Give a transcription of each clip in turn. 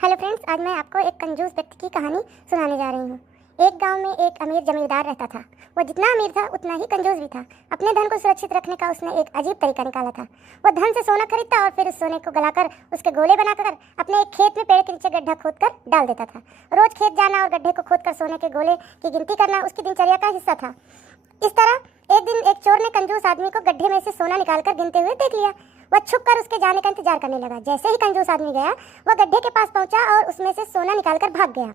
Hello friends, आज मैं आपको एक कंजूस व्यक्ति की कहानी सुनाने जा रही हूँ। एक गांव में एक अमीर जमींदार रहता था। वो जितना अमीर था उतना ही कंजूस भी था। अपने धन को सुरक्षित रखने का उसने एक अजीब तरीका निकाला था। वो धन से सोना खरीदता और फिर उस सोने को गलाकर उसके गोले बनाकर अपने एक खेत में पेड़ के नीचे गड्ढा खोदकर डाल देता था। रोज खेत जाना और गड्ढे को खोदकर सोने के गोले की गिनती करना उसकी दिनचर्या का हिस्सा था। इस तरह एक दिन एक चोर ने कंजूस आदमी को गड्ढे में से सोना निकालकर गिनते हुए देख लिया। वह छुपकर उसके जाने का इंतजार करने लगा। जैसे ही कंजूस आदमी गया, वह गड्ढे के पास पहुंचा और उसमें से सोना निकालकर भाग गया।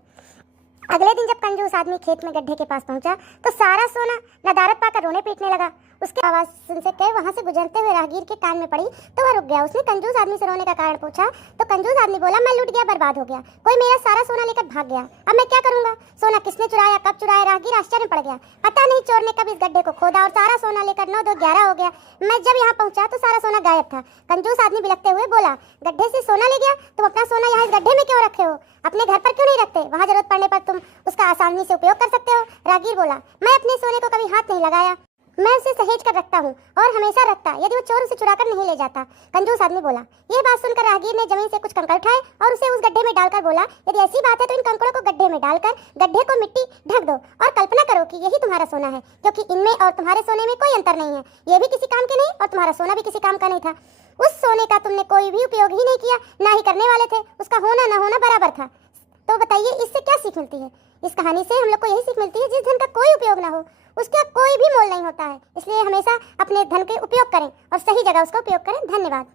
अगले दिन जब कंजूस आदमी खेत में गड्ढे के पास पहुंचा तो सारा सोना नदारत पाकर रोने पीटने लगा। उसकी आवाज सुनते के वहां से गुजरते हुए राहगीर के कान में पड़ी तो वह रुक गया। उसने कंजूस आदमी से रोने का कारण पूछा तो कंजूस आदमी बोला, मैं लूट गया, बर्बाद हो गया, कोई मेरा सारा सोना लेकर भाग गया, अब मैं क्या करूंगा? सोना किसने चुराया, कब चुराया? राहगीर आश्चर्य पड़ गया। पता नहीं चोर ने कब इस गड्ढे को खोदा और सारा सोना लेकर 9 2 11 हो गया। मैं जब यहाँ पहुंचा तो सारा सोना गायब था। कंजूस आदमी बिलखते हुए बोला, गड्ढे से सोना ले गया? तुम अपना सोना यहाँ इस गड्ढे में क्यों रखे हो? अपने घर पर क्यों नहीं रखते? वहाँ जरूरत पड़ने पर तुम उसका आसानी से उपयोग कर सकते हो। राहगीर बोला, मैं अपने सोने को कभी हाथ नहीं लगाया, मैं उसे सहेज कर रखता हूँ और हमेशा रखता, यदि वो चोर उसे चुराकर नहीं ले जाता। कंजूस आदमी बोला। यह बात सुनकर राहगीर ने जमीन से कुछ कंकड़ उठाए और उसे उस गड्ढे में डालकर बोला, यदि ऐसी बात है तो इन कंकड़ों को गड्ढे में डालकर गड्ढे को मिट्टी ढक दो और कल्पना करो कि यही तुम्हारा सोना है, क्योंकि इनमें और तुम्हारे सोने में कोई अंतर नहीं है। ये भी किसी काम के नहीं और तुम्हारा सोना भी किसी काम का नहीं था। उस सोने का तुमने कोई भी उपयोग ही नहीं किया, ना ही करने वाले थे। उसका होना ना होना बराबर था। तो बताइए, इससे क्या सीख मिलती है? इस कहानी से हम लोग को यही सीख मिलती है, जिस धन का कोई उपयोग ना हो उसका कोई भी मोल नहीं होता है। इसलिए हमेशा अपने धन के उपयोग करें और सही जगह उसका उपयोग करें। धन्यवाद।